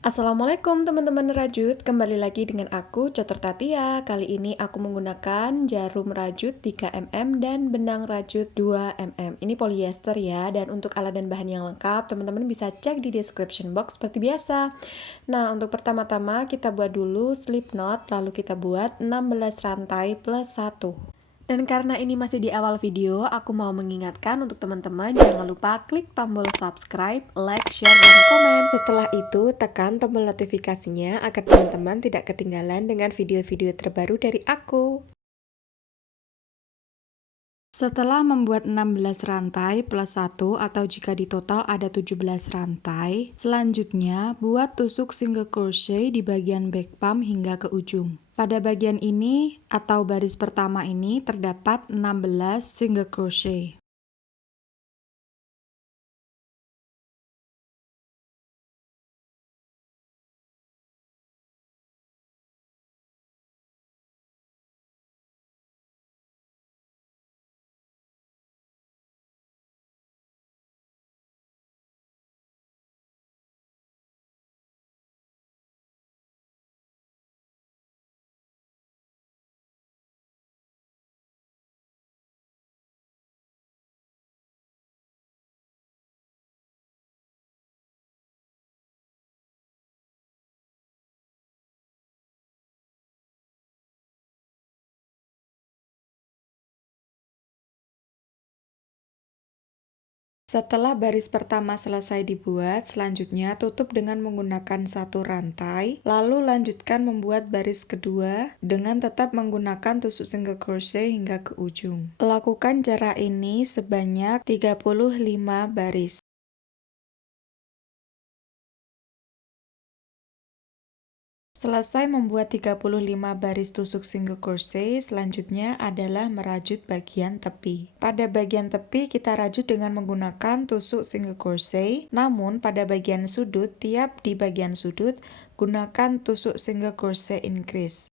Assalamualaikum teman-teman rajut, kembali lagi dengan aku Coter Tatia. Kali ini aku menggunakan jarum rajut 3 mm dan benang rajut 2 mm. Ini polyester ya, dan untuk alat dan bahan yang lengkap teman-teman bisa cek di description box seperti biasa. Nah, untuk pertama-tama kita buat dulu slip knot, lalu kita buat 16 rantai plus 1. Dan karena ini masih di awal video, aku mau mengingatkan untuk teman-teman jangan lupa klik tombol subscribe, like, share, dan komen. Setelah itu, tekan tombol notifikasinya agar teman-teman tidak ketinggalan dengan video-video terbaru dari aku. Setelah membuat 16 rantai plus 1 atau jika di total ada 17 rantai, selanjutnya buat tusuk single crochet di bagian back palm hingga ke ujung. Pada bagian ini atau baris pertama ini terdapat 16 single crochet. Setelah baris pertama selesai dibuat, selanjutnya tutup dengan menggunakan satu rantai, lalu lanjutkan membuat baris kedua dengan tetap menggunakan tusuk single crochet hingga ke ujung. Lakukan cara ini sebanyak 35 baris. Selesai membuat 35 baris tusuk single crochet, selanjutnya adalah merajut bagian tepi. Pada bagian tepi kita rajut dengan menggunakan tusuk single crochet, namun pada bagian sudut, tiap di bagian sudut, gunakan tusuk single crochet increase.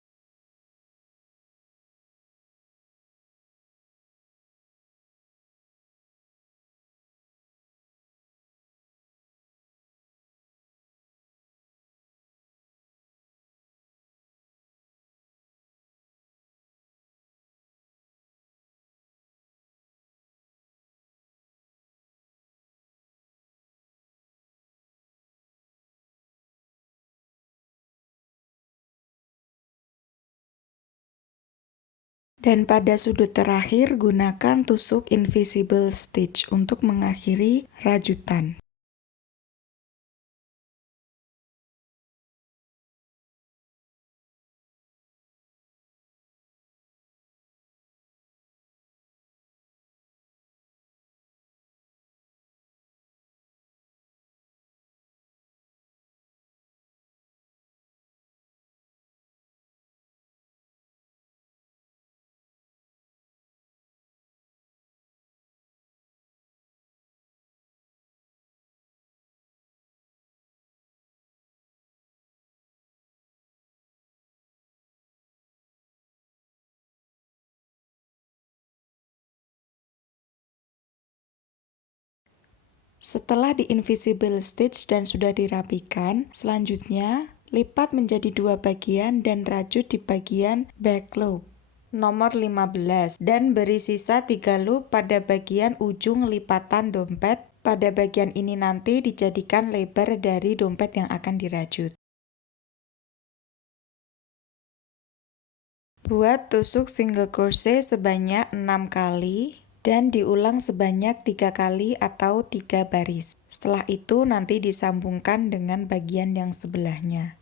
Dan pada sudut terakhir, gunakan tusuk invisible stitch untuk mengakhiri rajutan. Setelah di invisible stitch dan sudah dirapikan, selanjutnya lipat menjadi dua bagian dan rajut di bagian back loop nomor 15 dan beri sisa 3 loop pada bagian ujung lipatan dompet. Pada bagian ini nanti dijadikan lebar dari dompet yang akan dirajut. Buat tusuk single crochet sebanyak 6 kali dan diulang sebanyak 3 kali atau 3 baris. Setelah itu nanti disambungkan dengan bagian yang sebelahnya.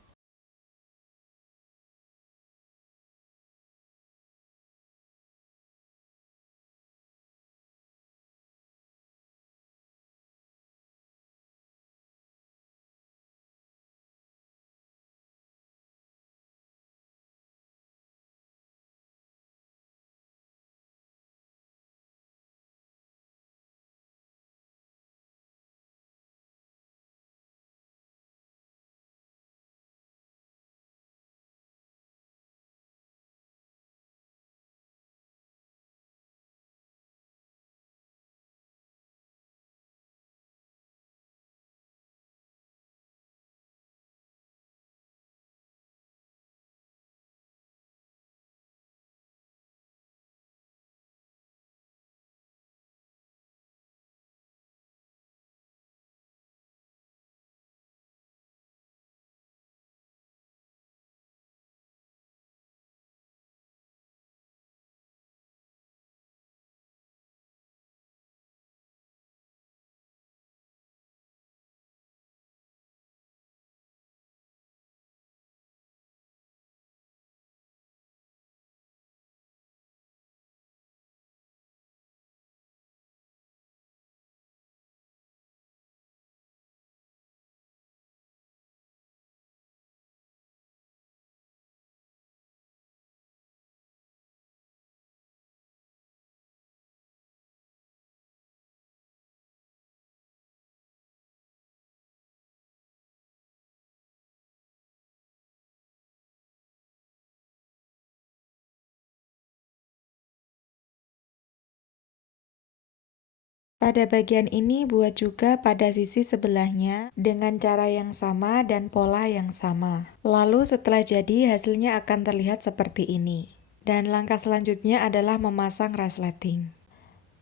Pada bagian ini buat juga pada sisi sebelahnya dengan cara yang sama dan pola yang sama. Lalu setelah jadi hasilnya akan terlihat seperti ini. Dan langkah selanjutnya adalah memasang resleting.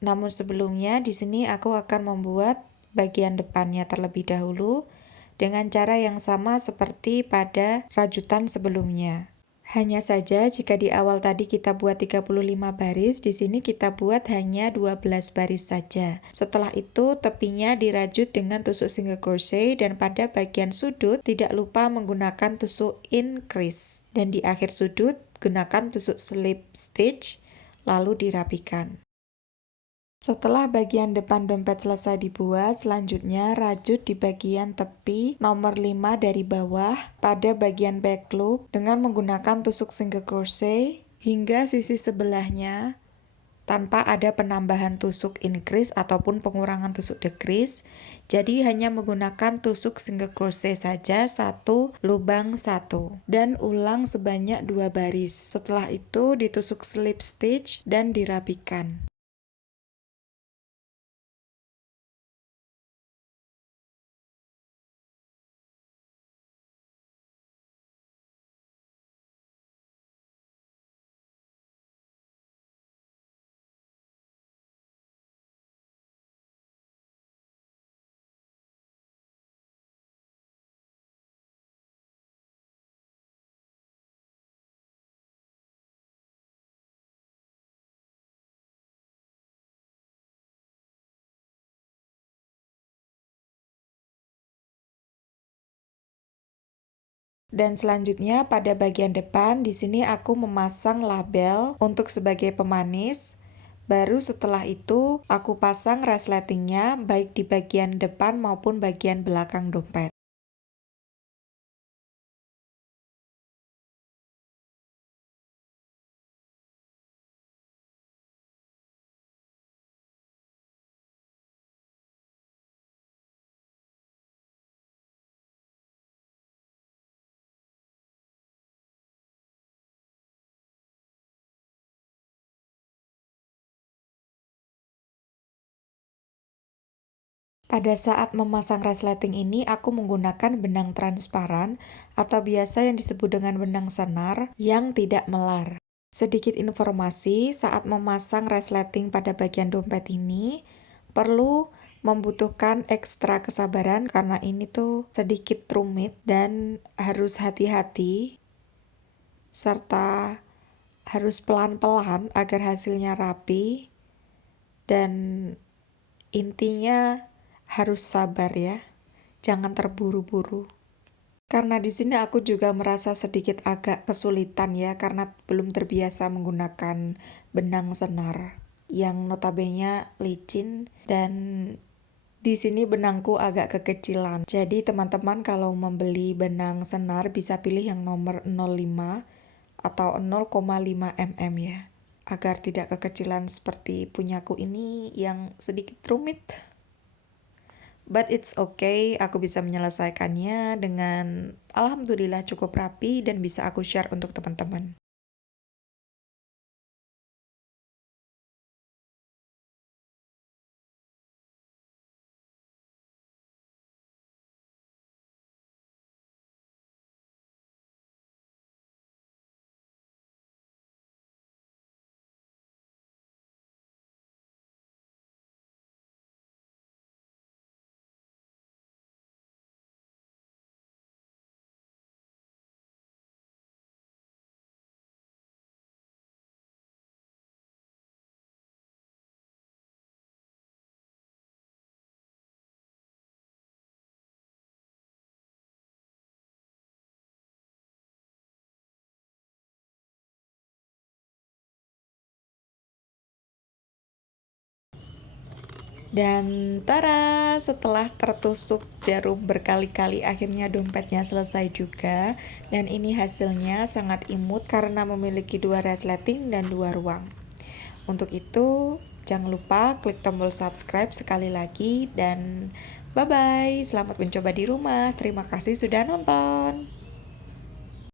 Namun sebelumnya di sini aku akan membuat bagian depannya terlebih dahulu dengan cara yang sama seperti pada rajutan sebelumnya. Hanya saja jika di awal tadi kita buat 35 baris, di sini kita buat hanya 12 baris saja. Setelah itu tepinya dirajut dengan tusuk single crochet dan pada bagian sudut tidak lupa menggunakan tusuk increase. Dan di akhir sudut gunakan tusuk slip stitch lalu dirapikan. Setelah bagian depan dompet selesai dibuat, selanjutnya rajut di bagian tepi nomor 5 dari bawah pada bagian back loop dengan menggunakan tusuk single crochet hingga sisi sebelahnya tanpa ada penambahan tusuk increase ataupun pengurangan tusuk decrease. Jadi hanya menggunakan tusuk single crochet saja satu lubang satu dan ulang sebanyak 2 baris. Setelah itu ditusuk slip stitch dan dirapikan. Dan selanjutnya pada bagian depan di sini aku memasang label untuk sebagai pemanis. Baru setelah itu aku pasang resletingnya baik di bagian depan maupun bagian belakang dompet. Pada saat memasang resleting ini, aku menggunakan benang transparan atau biasa yang disebut dengan benang senar yang tidak melar. Sedikit informasi, saat memasang resleting pada bagian dompet ini, perlu membutuhkan ekstra kesabaran karena ini tuh sedikit rumit dan harus hati-hati, serta harus pelan-pelan agar hasilnya rapi, dan intinya harus sabar ya, jangan terburu-buru. Karena di sini aku juga merasa sedikit agak kesulitan ya, karena belum terbiasa menggunakan benang senar yang notabene licin dan di sini benangku agak kekecilan. Jadi teman-teman kalau membeli benang senar bisa pilih yang nomor 05 atau 0,5 mm ya, agar tidak kekecilan seperti punyaku ini yang sedikit rumit. But it's okay, aku bisa menyelesaikannya dengan alhamdulillah cukup rapi dan bisa aku share untuk teman-teman. Dan tara, setelah tertusuk jarum berkali-kali akhirnya dompetnya selesai juga. Dan ini hasilnya sangat imut karena memiliki 2 resleting dan 2 ruang. Untuk itu jangan lupa klik tombol subscribe sekali lagi dan bye-bye. Selamat mencoba di rumah. Terima kasih sudah nonton.